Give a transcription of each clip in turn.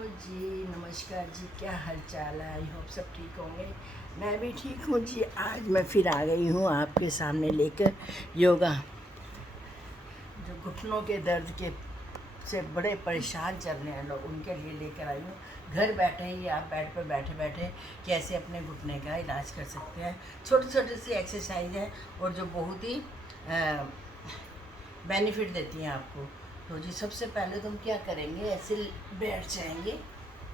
Hello जी, नमस्कार जी। क्या हाल चाल है? आई होप सब ठीक होंगे। मैं भी ठीक हूँ जी। आज मैं फिर आ गई हूँ आपके सामने लेकर योगा। जो घुटनों के दर्द के से बड़े परेशान चल रहे हैं लोग, उनके लिए लेकर आई हूँ। घर बैठे ही आप बेड पर बैठे बैठे कैसे अपने घुटने का इलाज कर सकते हैं। छोटी छोटी सी एक्सरसाइज है और जो बहुत ही बेनिफिट देती हैं आपको। तो जी सबसे पहले तुम क्या करेंगे, ऐसे बैठ जाएंगे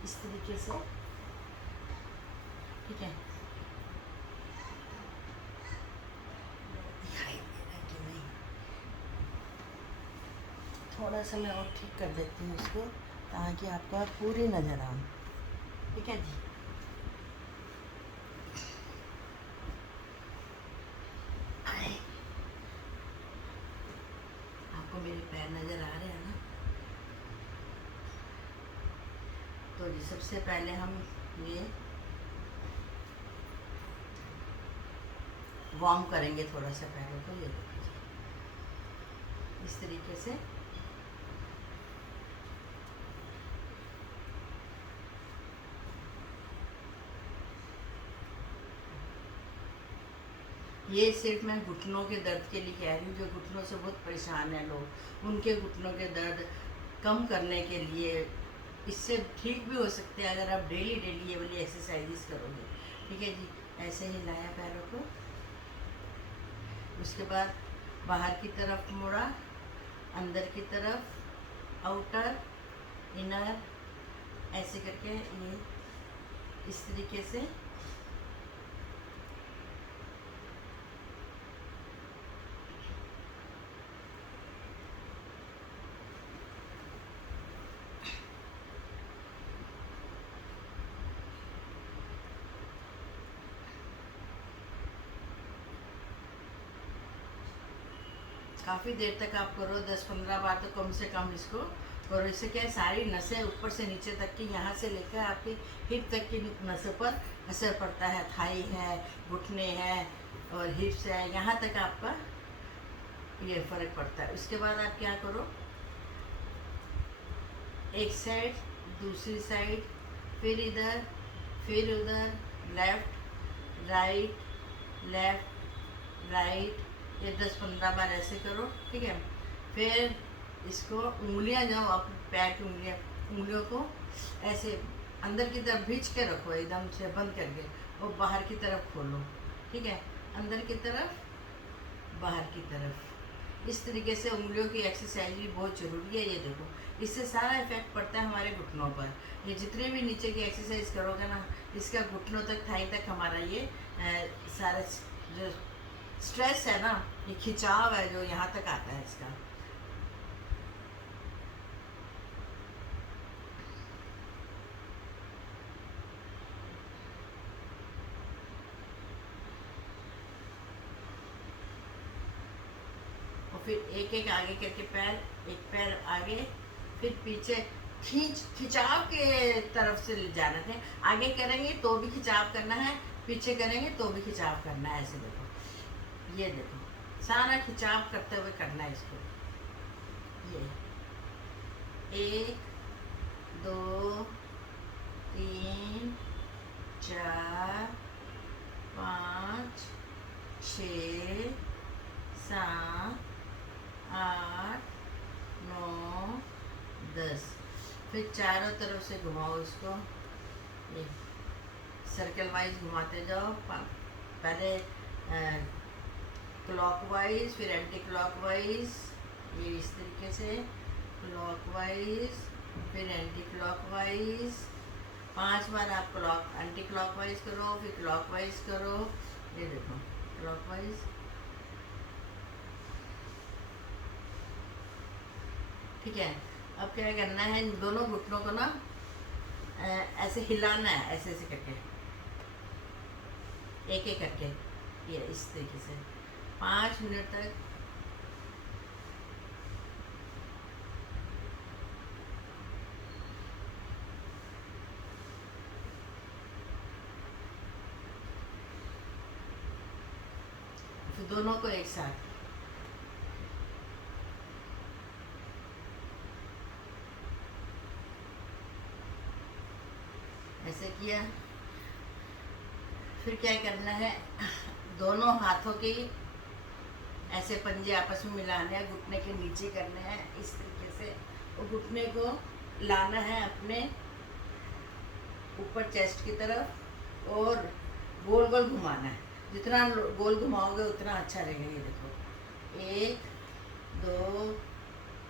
इस तरीके से, ठीक है। दिखाई दे रहा है कि नहीं? थोड़ा सा मैं और ठीक कर देती हूँ इसको ताकि आपको पूरी नज़र आए, ठीक है जी। आए, आपको मेरे पैर नज़र आ रहे हैं ना? तो जी सबसे पहले हम ये वार्म करेंगे थोड़ा सा पैरों को। ये देखिए इस तरीके से। ये सिर्फ मैं घुटनों के दर्द के लिए कह रही हूँ। जो घुटनों से बहुत परेशान हैं लोग, उनके घुटनों के दर्द कम करने के लिए इससे ठीक भी हो सकते हैं अगर आप डेली डेली ये वाली एक्सरसाइजेस करोगे, ठीक है जी। ऐसे ही लाया पैरों को, उसके बाद बाहर की तरफ मोड़ा, अंदर की तरफ, आउटर, इनर, ऐसे करके ये इस तरीके से। काफ़ी देर तक आप करो, 10-15 बार तो कम से कम इसको करो। इससे क्या है, सारी नसें ऊपर से नीचे तक की, यहाँ से लेकर आपकी हिप तक की नसों पर असर पड़ता है। थाई है, घुटने हैं और हिप्स है, यहाँ तक आपका ये फर्क पड़ता है। उसके बाद आप क्या करो, एक साइड, दूसरी साइड, फिर इधर, फिर उधर, लेफ्ट राइट, लेफ्ट राइट, ये 10-15 बार ऐसे करो, ठीक है। फिर इसको उंगलियां, जो आप पैर की उंगलियों को ऐसे अंदर की तरफ भींच के रखो, एकदम से बंद करके, और बाहर की तरफ खोलो, ठीक है। अंदर की तरफ, बाहर की तरफ, इस तरीके से उंगलियों की एक्सरसाइज भी बहुत ज़रूरी है। ये देखो, इससे सारा इफेक्ट पड़ता है हमारे घुटनों पर। ये जितने भी नीचे की एक्सरसाइज करोगे ना, इसका घुटनों तक, थाई तक हमारा ये सारा जो स्ट्रेस है ना, ये खिंचाव है जो यहाँ तक आता है इसका। और फिर एक एक आगे करके पैर, एक पैर आगे, फिर पीछे, खिंचाव के तरफ से ले जाना है। आगे करेंगे तो भी खिंचाव करना है, पीछे करेंगे तो भी खिंचाव करना है। ऐसे देखो, ये देखो, सारा खिंचाव करते हुए करना है इसको। ये 1 2 3 4 5 6 7 8 9 10। फिर चारों तरफ से घुमाओ इसको, ये सर्कल वाइज घुमाते जाओ। पहले क्लॉकवाइज, फिर एंटी क्लॉकवाइज, ये इस तरीके से क्लॉकवाइज, फिर एंटी क्लॉकवाइज। 5 बार आप एंटी क्लॉकवाइज करो, फिर क्लॉकवाइज करो। ये देखो, क्लॉकवाइज, ठीक है। अब क्या करना है, इन दोनों घुटनों को ना ऐसे हिलाना है, ऐसे ऐसे करके, एक एक करके, ये इस तरीके से 5 मिनट तक। फिर दोनों को एक साथ, ऐसे किया। फिर क्या करना है, दोनों हाथों के ऐसे पंजे आपस में मिलाने हैं, घुटने के नीचे करने हैं इस तरीके से, और घुटने को लाना है अपने ऊपर चेस्ट की तरफ और गोल गोल घुमाना है। जितना गोल घुमाओगे उतना अच्छा रहेगा। ये देखो, 1 2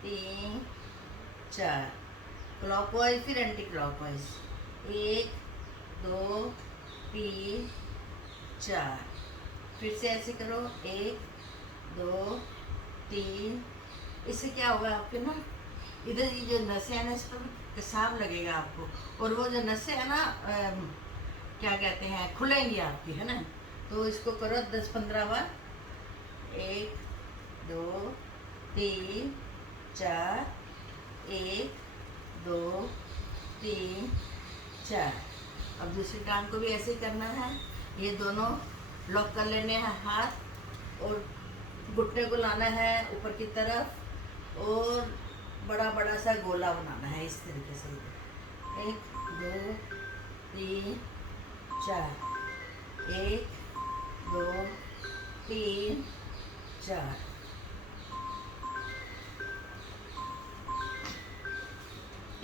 3 4, क्लॉकवाइज फिर एंटी क्लॉकवाइज, 1 2 3 4, फिर से ऐसे करो, 1 2 3। इससे क्या होगा, आपके ना इधर ये जो नसें है ना, इस पर पेशाब लगेगा आपको, और वो जो नसें है ना क्या कहते हैं, खुलेंगी आपकी, है ना। तो इसको करो 10-15 बार, 1 2 3 4, 1 2 3 4। अब दूसरी टांग को भी ऐसे ही करना है। ये दोनों लॉक कर लेने हैं हाथ, और घुटने को लाना है ऊपर की तरफ, और बड़ा बड़ा सा गोला बनाना है इस तरीके से। 1 2 3 4, 1 2 3 4।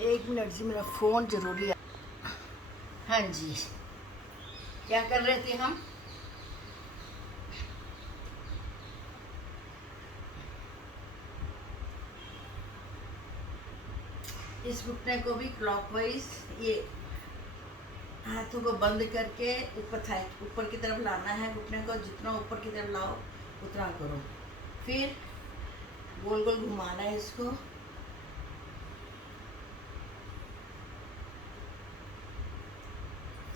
एक मिनट जी, मेरा फ़ोन ज़रूरी है। हाँ जी, क्या कर रहे थे हम? इस घुटने को भी क्लॉकवाइज ये हाथों को बंद करके ऊपर की तरफ लाना है। घुटने को जितना ऊपर की तरफ लाओ उतना करो। फिर गोल गोल घुमाना है इसको,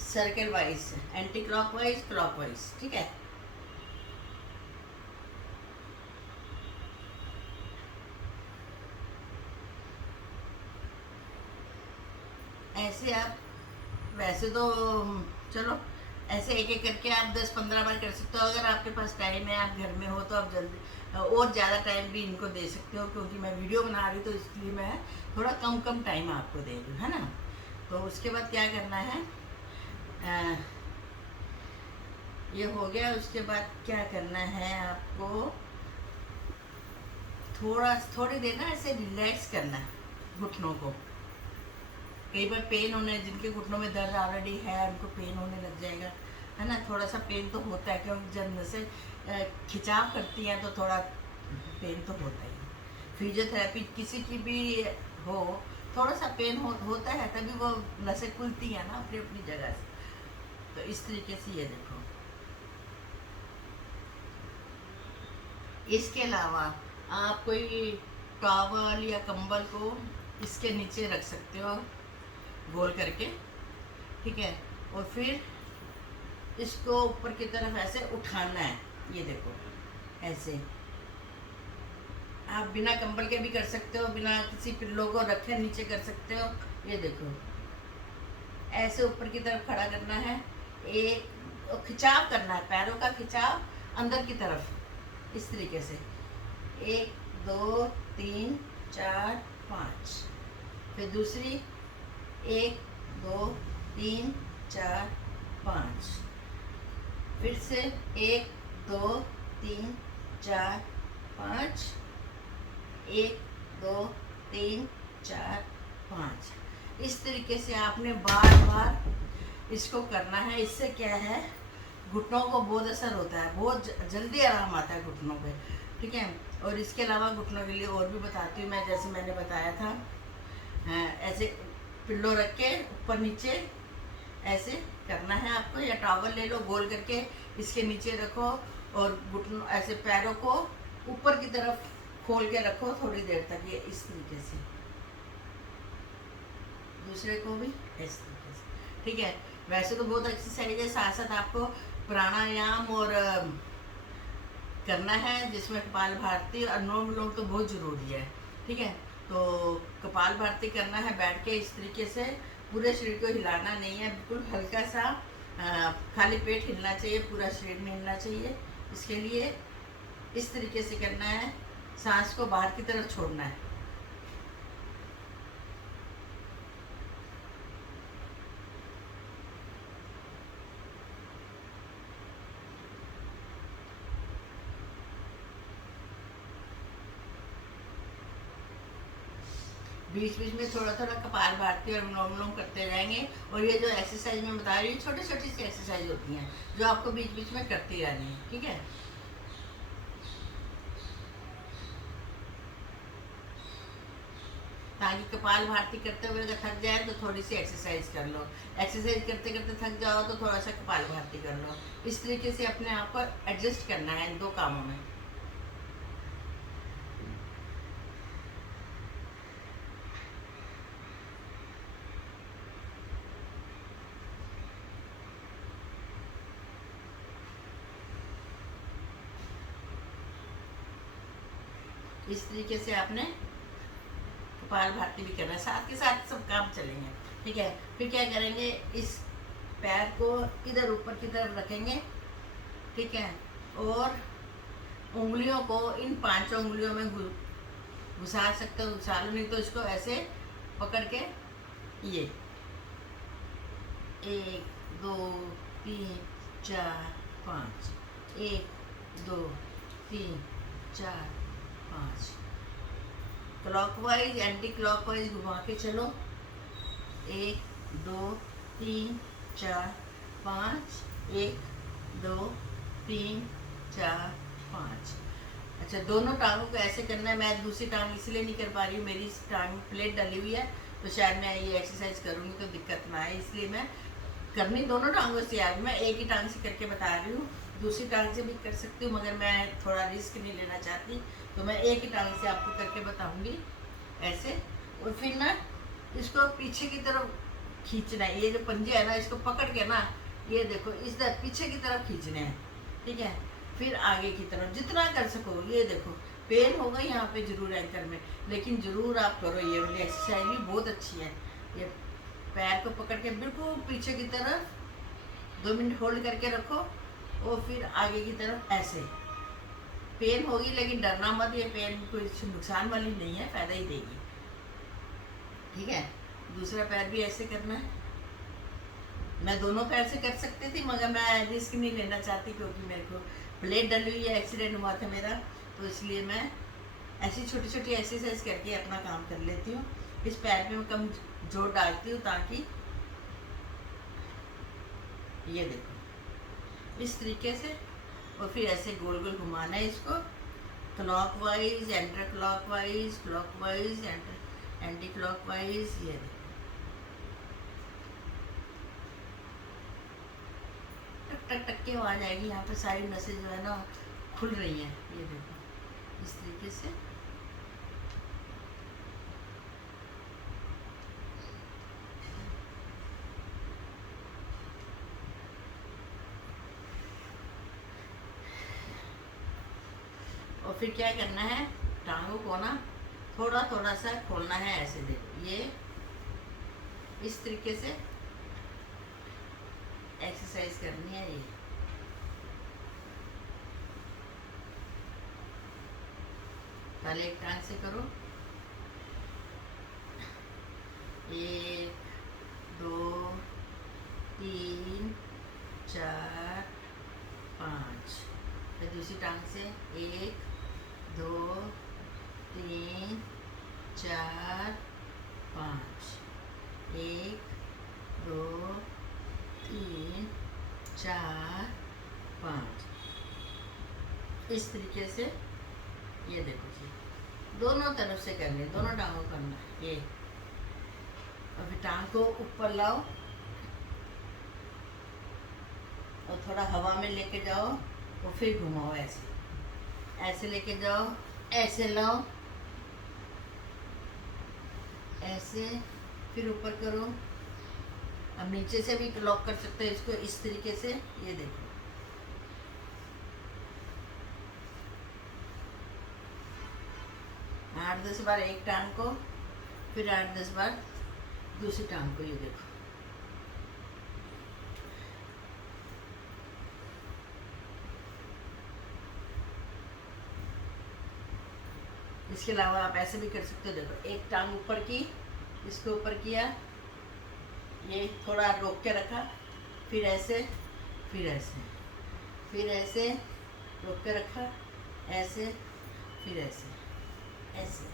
circle wise, anti clockwise clockwise, ठीक है। ऐसे आप, वैसे तो चलो ऐसे एक एक करके आप 10-15 बार कर सकते हो। अगर आपके पास टाइम है, आप घर में हो, तो आप जल्दी और ज़्यादा टाइम भी इनको दे सकते हो, क्योंकि मैं वीडियो बना रही तो इसलिए मैं थोड़ा कम कम टाइम आपको दे दूँ, है ना। तो उसके बाद क्या करना है, ये हो गया। उसके बाद क्या करना है आपको, थोड़ी देर ना ऐसे रिलैक्स करना है घुटनों को। कई बार पेन होने, जिनके घुटनों में दर्द ऑलरेडी है उनको पेन होने लग जाएगा, है ना। थोड़ा सा पेन तो होता है, क्योंकि जब नसें खिंचाव करती हैं तो थोड़ा पेन तो होता ही है। फिजियोथेरेपी किसी की भी हो, थोड़ा सा पेन होता है, तभी वो नसें खुलती हैं ना अपनी अपनी जगह से। तो इस तरीके से ये देखो। इसके अलावा आप कोई टॉवल या कंबल को इसके नीचे रख सकते हो गोल करके, ठीक है। और फिर इसको ऊपर की तरफ ऐसे उठाना है। ये देखो, ऐसे आप बिना कंबल के भी कर सकते हो, बिना किसी पिल्लो को रखे नीचे कर सकते हो। ये देखो, ऐसे ऊपर की तरफ खड़ा करना है, एक खिंचाव करना है, पैरों का खिंचाव अंदर की तरफ, इस तरीके से 1 2 3 4 5। फिर दूसरी 1 2 3 4 5। फिर से 1 2 3 4 5, 1 2 3 4 5। इस तरीके से आपने बार बार इसको करना है। इससे क्या है, घुटनों को बहुत असर होता है, बहुत जल्दी आराम आता है घुटनों पे, ठीक है। और इसके अलावा घुटनों के लिए और भी बताती हूँ मैं, जैसे मैंने बताया था, ऐसे पिल्लो रख के ऊपर नीचे ऐसे करना है आपको, या टॉवल ले लो गोल करके इसके नीचे रखो, और घुटनों ऐसे पैरों को ऊपर की तरफ खोल के रखो थोड़ी देर तक, ये इस तरीके से। दूसरे को भी इस तरीके से, ठीक है। वैसे तो बहुत एक्सरसाइज है, साथ साथ आपको प्राणायाम और करना है, जिसमें कपालभाति और अनुलोम विलोम तो बहुत ज़रूरी है, ठीक है। तो कपालभाति करना है बैठ के इस तरीके से, पूरे शरीर को हिलाना नहीं है, बिल्कुल हल्का सा खाली पेट हिलना चाहिए, पूरा शरीर नहीं हिलना चाहिए। इसके लिए इस तरीके से करना है, सांस को बाहर की तरफ छोड़ना है। बीच बीच में थोड़ा थोड़ा कपाल भारती और अनुलोम विलोम करते रहेंगे। और ये जो एक्सरसाइज मैं बता रही हूँ छोटी छोटी सी एक्सरसाइज होती हैं जो आपको बीच बीच में करती रहनी है, ठीक है। ताकि कपाल भारती करते हुए अगर थक जाए तो थोड़ी सी एक्सरसाइज कर लो, एक्सरसाइज करते करते थक जाओ तो थोड़ा सा कपाल भारती कर लो। इस तरीके से अपने आप को एडजस्ट करना है इन दो कामों में। इस तरीके से आपने कपाल भारती भी करना है, साथ के साथ सब काम चलेंगे, ठीक है। फिर क्या करेंगे, इस पैर को इधर ऊपर की तरफ रखेंगे, ठीक है। और उंगलियों को इन 5 उंगलियों में घुसा सकते हो, घुसा लो, नहीं तो इसको ऐसे पकड़ के ये 1 2 3 4 5, 1 2 3 4 5 क्लॉकवाइज एंटी क्लॉकवाइज घुमा के चलो, 1 2 3 4 5, 1 2 3 4 5। अच्छा, दोनों टांगों को ऐसे करना है। मैं दूसरी टांग इसलिए नहीं कर पा रही हूँ, मेरी टांग प्लेट डली हुई है, तो शायद मैं ये एक्सरसाइज करूँगी तो दिक्कत ना आए, इसलिए मैं करनी दोनों टांगों से यार, मैं एक ही टांग से करके बता रही हूँ। दूसरी टांग से भी कर सकती हूँ मगर मैं थोड़ा रिस्क नहीं लेना चाहती, तो मैं एक ही टांग से आपको करके बताऊँगी ऐसे। और फिर ना इसको पीछे की तरफ खींचना है, ये जो पंजे है ना इसको पकड़ के ना, ये देखो इस तरह पीछे की तरफ खींचने हैं, ठीक है। फिर आगे की तरफ जितना कर सको, ये देखो पेन होगा यहाँ पे जरूर एंकर में, लेकिन जरूर आप करो, ये वाली एक्सरसाइज भी बहुत अच्छी है। ये पैर को पकड़ के बिल्कुल पीछे की तरफ 2 मिनट होल्ड करके रखो और फिर आगे की तरफ ऐसे। पेन होगी लेकिन डरना मत, ये पेन कोई नुकसान वाली नहीं है, फायदा ही देगी, ठीक है। दूसरा पैर भी ऐसे करना है। मैं दोनों पैर से कर सकती थी मगर मैं रिस्क नहीं लेना चाहती, क्योंकि मेरे को प्लेट डली हुई है, एक्सीडेंट हुआ था मेरा, तो इसलिए मैं ऐसी छोटी छोटी एक्सरसाइज करके अपना काम कर लेती हूँ। इस पैर पे मैं कम जोर डालती हूँ ताकि ये देखो इस तरीके से, और फिर ऐसे गोल गोल घुमाना है इसको, clockwise anti clockwise, clockwise anti clockwise. ये देखो टक टक टक की आवाज आएगी, यहाँ पे सारी नसें जो है ना खुल रही हैं, ये देखो इस तरीके से। और फिर क्या करना है, टांगों को ना थोड़ा थोड़ा सा खोलना है, ऐसे देखो ये इस तरीके से एक्सरसाइज करनी है। ये पहले एक टांग से करो, 1 2 3 4 5, फिर दूसरी टांग से 1 2 3 4 5, 1 2 3 4 5, इस तरीके से। ये देखो जी, दोनों तरफ से करनी है, दोनों टांगों को करना है ये। और फिर टांग को ऊपर लाओ और थोड़ा हवा में लेके जाओ और फिर घुमाओ, ऐसे ऐसे लेके जाओ, ऐसे लाओ, ऐसे, फिर ऊपर करो। अब नीचे से भी लॉक कर सकते हो इसको इस तरीके से, ये देखो 8-10 बार एक टांग को, फिर 8-10 बार दूसरी टांग को, ये देखो। इसके अलावा आप ऐसे भी कर सकते हो, देखो एक टांग ऊपर की, इसको ऊपर किया, ये थोड़ा रोक के रखा, फिर ऐसे, फिर ऐसे, फिर ऐसे रोक के रखा, ऐसे, फिर ऐसे, ऐसे,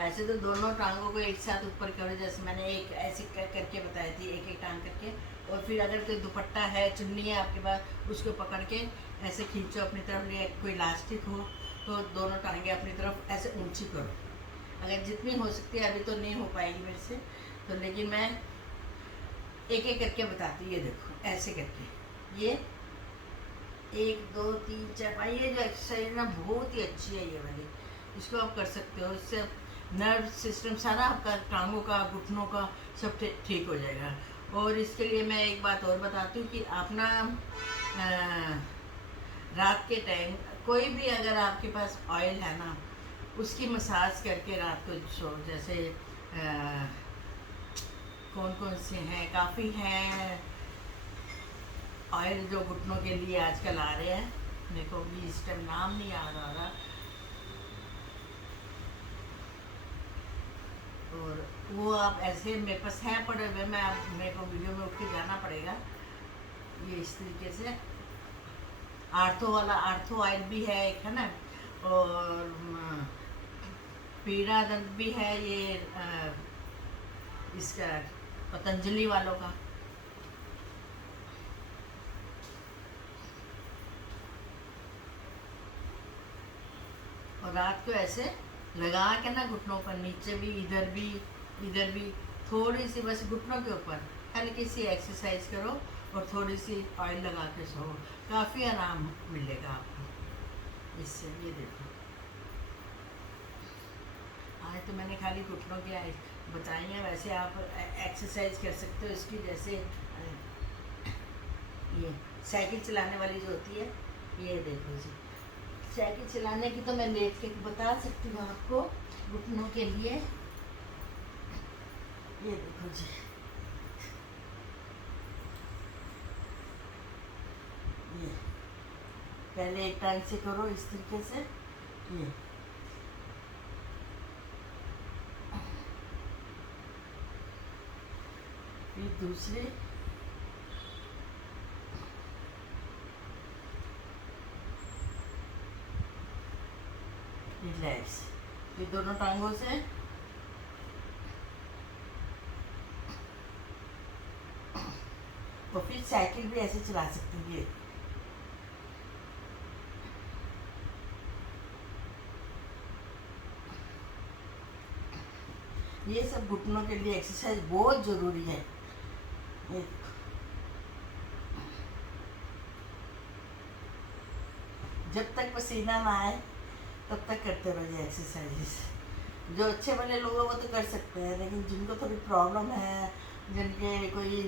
वैसे तो दोनों टांगों को एक साथ ऊपर करो, जैसे मैंने एक ऐसे करके बताई थी, एक एक टांग करके। और फिर अगर कोई दुपट्टा है, चुन्नी है आपके पास, उसको पकड़ के ऐसे खींचो अपनी तरफ, या कोई इलास्टिक हो तो दोनों टांगे अपनी तरफ ऐसे ऊंची करो, अगर जितनी हो सकती है। अभी तो नहीं हो पाएगी मेरे से तो, लेकिन मैं एक एक करके बताती हूँ। ये देखो ऐसे करके, ये 1 2 3 4 5, ये जो एक्सरसाइज ना बहुत ही अच्छी है ये वाली, इसको आप कर सकते हो। इससे नर्व सिस्टम सारा आपका, टांगों का, घुटनों का सब ठीक हो जाएगा। और इसके लिए मैं एक बात और बताती हूँ कि आप ना रात के टाइम कोई भी अगर आपके पास ऑयल है ना, उसकी मसाज करके रात को सो, जैसे कौन कौन से हैं, काफ़ी हैं ऑयल जो घुटनों के लिए आजकल आ रहे हैं, मेरे को भी इस टाइम नाम नहीं याद आ रहा। और वो आप ऐसे मेरे पास हैं पड़े हुए, मैं मेरे को वीडियो में उठ के जाना पड़ेगा। ये इस तरीके से आर्थो वाला, आर्थो ऑयल भी है एक, है ना, और पीड़ा दर्द भी है ये इसका पतंजलि वालों का। और रात को ऐसे लगा के ना घुटनों पर, नीचे भी, इधर भी थोड़ी सी, बस घुटनों के ऊपर हल्की सी एक्सरसाइज करो और थोड़ी सी ऑयल लगा के सो, काफ़ी आराम मिलेगा आपको इससे। ये देखो, आज तो मैंने खाली घुटनों की बताई है, वैसे आप एक्सरसाइज कर सकते हो इसकी, जैसे ये साइकिल चलाने वाली जो होती है, ये देखो जी, साइकिल चलाने की तो मैं लेट के बता सकती हूँ आपको, घुटनों के लिए। ये देखो जी, ये पहले एक टांग से करो इस तरीके से, ये फिर दूसरी, रिलैक्स, फिर दोनों टांगों से तो फिर साइकिल भी ऐसे चला सकती है। ये सब घुटनों के लिए एक्सरसाइज बहुत ज़रूरी है। ये जब तक पसीना ना आए तब तक करते रहो ये एक्सरसाइज। जो अच्छे वाले लोग हैं वो तो कर सकते हैं, लेकिन जिनको थोड़ी प्रॉब्लम है, जिनके कोई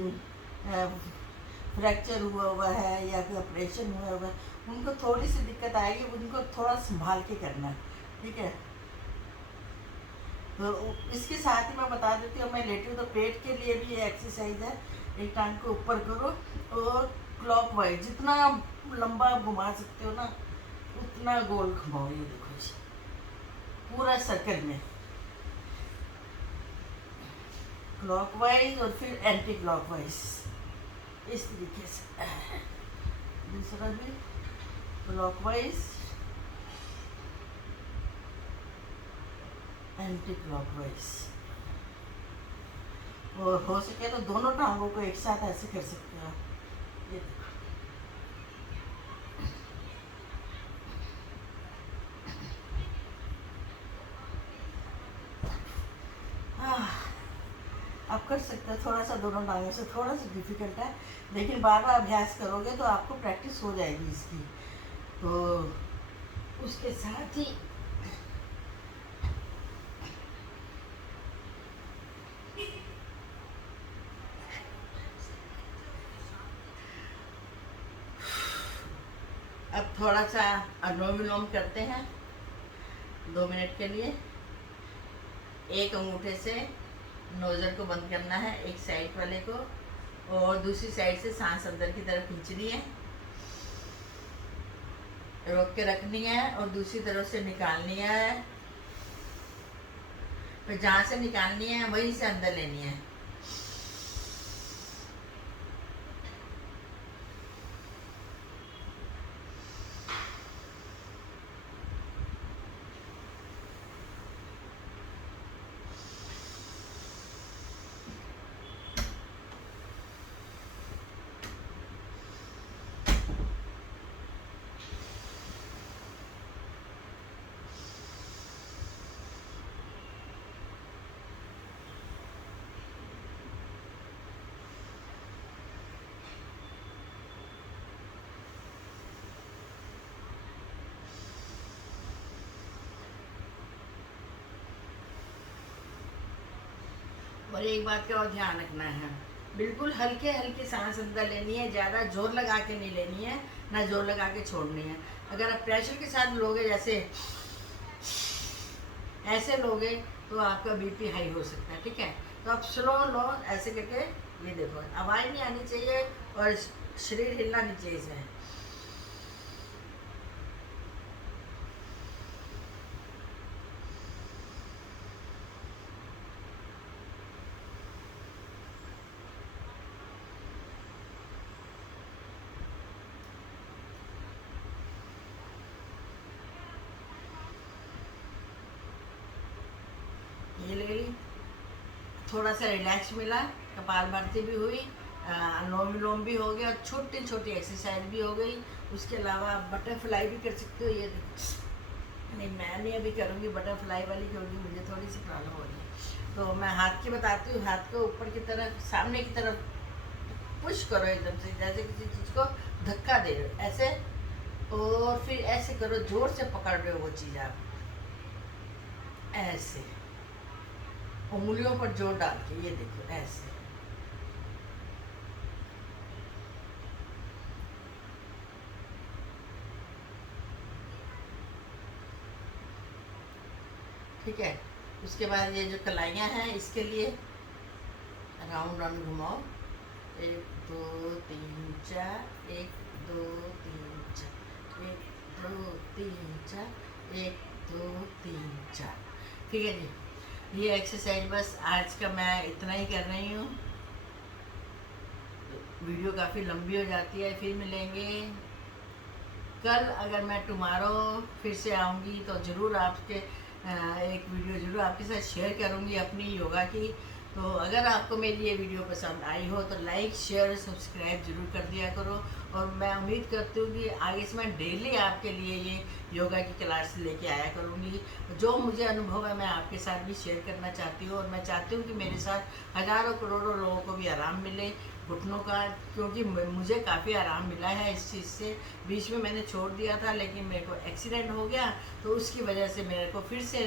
फ्रैक्चर हुआ है या कोई ऑपरेशन हुआ है, उनको थोड़ी सी दिक्कत आएगी, उनको थोड़ा संभाल के करना है, ठीक है। तो इसके साथ ही मैं बता देती हूँ, मैं लेटी हूँ तो पेट के लिए भी ये एक्सरसाइज है। एक टांग को ऊपर करो और क्लॉकवाइज जितना लंबा घुमा सकते हो ना, उतना गोल घुमाओ। ये देखो जी, पूरा सर्कल में क्लॉकवाइज और फिर एंटी क्लॉकवाइज, इस तरीके से। दूसरा भी क्लॉकवाइज, एंटी क्लॉकवाइज। और हो सके तो दोनों टांगों को एक साथ ऐसे कर सकते हो आप। ये आप कर सकते हो थोड़ा सा, दोनों टांगों से थोड़ा सा डिफिकल्ट है, लेकिन बार बार अभ्यास करोगे तो आपको प्रैक्टिस हो जाएगी इसकी। तो उसके साथ ही अब थोड़ा सा अनुलोम विलोम करते हैं 2 मिनट के लिए। एक अंगूठे से नोजल को बंद करना है, एक साइड वाले को, और दूसरी साइड से सांस अंदर की तरफ खींचनी है, रोक के रखनी है, और दूसरी तरफ से निकालनी है। फिर जहाँ से निकालनी है वहीं से अंदर लेनी है। और एक बात का और ध्यान रखना है, बिल्कुल हल्के हल्के सांस अंदर लेनी है, ज़्यादा जोर लगा के नहीं लेनी है, ना जोर लगा के छोड़नी है। अगर आप प्रेशर के साथ लोगे, जैसे ऐसे लोगे, तो आपका बीपी हाई हो सकता है। ठीक है, तो आप स्लो लो, ऐसे करके, ये देखो आवाज़ नहीं आनी चाहिए और शरीर हिलना नहीं चाहिए इसमें। ये ले ली, थोड़ा सा रिलैक्स मिला, कपाल भाती भी हुई, अनुलोम विलोम भी हो गया, छोटी छोटी एक्सरसाइज भी हो गई। उसके अलावा आप बटरफ्लाई भी कर सकते हो। ये नहीं, मैं नहीं अभी करूँगी बटरफ्लाई वाली, क्योंकि मुझे थोड़ी सी प्रॉब्लम हो रही है। तो मैं हाथ की बताती हूँ। हाथ को ऊपर की तरफ, सामने की तरफ पुश करो एकदम से, जैसे किसी चीज़ को धक्का दे रहे हो ऐसे, और फिर ऐसे करो, जोर से पकड़ रहे हो वो चीज़ आप, ऐसे उंगलियों पर जोर डाल के, ये देखो ऐसे। ठीक है, उसके बाद ये जो कलाइयाँ हैं, इसके लिए राउंड राउंड घुमाओ, 1 2 3 4, 1 2 3 4, 1 2 3 4, 1 2 3 4। ठीक है जी, ये एक्सरसाइज बस आज का मैं इतना ही कर रही हूँ। वीडियो काफ़ी लंबी हो जाती है। फिर मिलेंगे कल। अगर मैं टुमारो फिर से आऊँगी तो ज़रूर आपके एक वीडियो ज़रूर आपके साथ शेयर करूँगी अपनी योगा की। तो अगर आपको मेरी ये वीडियो पसंद आई हो तो लाइक शेयर सब्सक्राइब ज़रूर कर दिया करो। और मैं उम्मीद करती हूँ कि आगे से मैं डेली आपके लिए ये योगा की क्लास लेके आया करूँगी। जो मुझे अनुभव है मैं आपके साथ भी शेयर करना चाहती हूँ, और मैं चाहती हूँ कि मेरे साथ हज़ारों करोड़ों लोगों को भी आराम मिले घुटनों का, क्योंकि मुझे काफ़ी आराम मिला है इस चीज़ से। बीच में मैंने छोड़ दिया था, लेकिन मेरे को एक्सीडेंट हो गया, तो उसकी वजह से मेरे को फिर से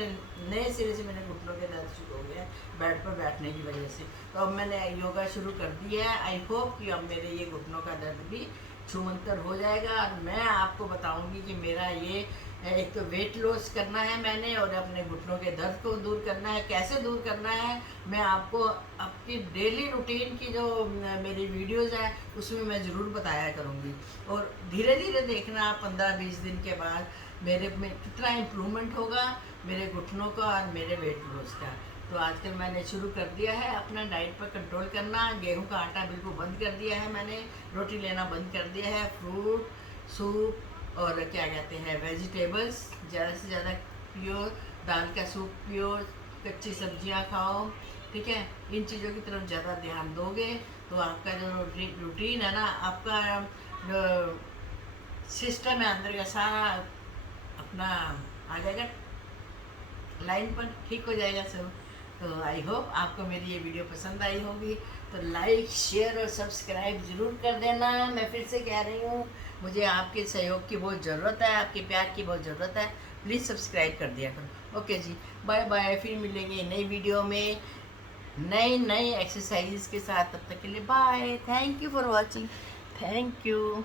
नए सिरे से मेरे घुटनों के दर्द शुरू हो गया बेड पर बैठने की वजह से। तो अब मैंने योगा शुरू कर दिया है। आई होप कि अब मेरे ये घुटनों का दर्द भी छूमंतर हो जाएगा। और मैं आपको बताऊंगी कि मेरा ये एक तो वेट लॉस करना है मैंने, और अपने घुटनों के दर्द को दूर करना है। कैसे दूर करना है मैं आपको अपनी डेली रूटीन की जो मेरी वीडियोस हैं उसमें मैं ज़रूर बताया करूँगी। और धीरे धीरे देखना 15-20 दिन के बाद मेरे में कितना इम्प्रूवमेंट होगा मेरे घुटनों का और मेरे वेट लॉस का। तो आजकल मैंने शुरू कर दिया है अपना डाइट पर कंट्रोल करना। गेहूं का आटा बिल्कुल बंद कर दिया है मैंने, रोटी लेना बंद कर दिया है। फ्रूट, सूप और क्या कहते हैं वेजिटेबल्स ज़्यादा से ज़्यादा पियो, दाल का सूप पियो, कच्ची सब्जियां खाओ। ठीक है, इन चीज़ों की तरफ ज़्यादा ध्यान दोगे तो आपका जो रूटीन है ना, आपका जो सिस्टम है अंदर का सारा अपना आ जाएगा लाइन पर, ठीक हो जाएगा सब। तो आई होप आपको मेरी ये वीडियो पसंद आई होगी। तो लाइक शेयर और सब्सक्राइब ज़रूर कर देना। मैं फिर से कह रही हूँ, मुझे आपके सहयोग की बहुत ज़रूरत है, आपके प्यार की बहुत ज़रूरत है। प्लीज़ सब्सक्राइब कर दिया करो। ओके जी, बाय बाय। फिर मिलेंगे नई वीडियो में नई नई एक्सरसाइज के साथ। तब तक के लिए bye. Thank you for watching. Thank you.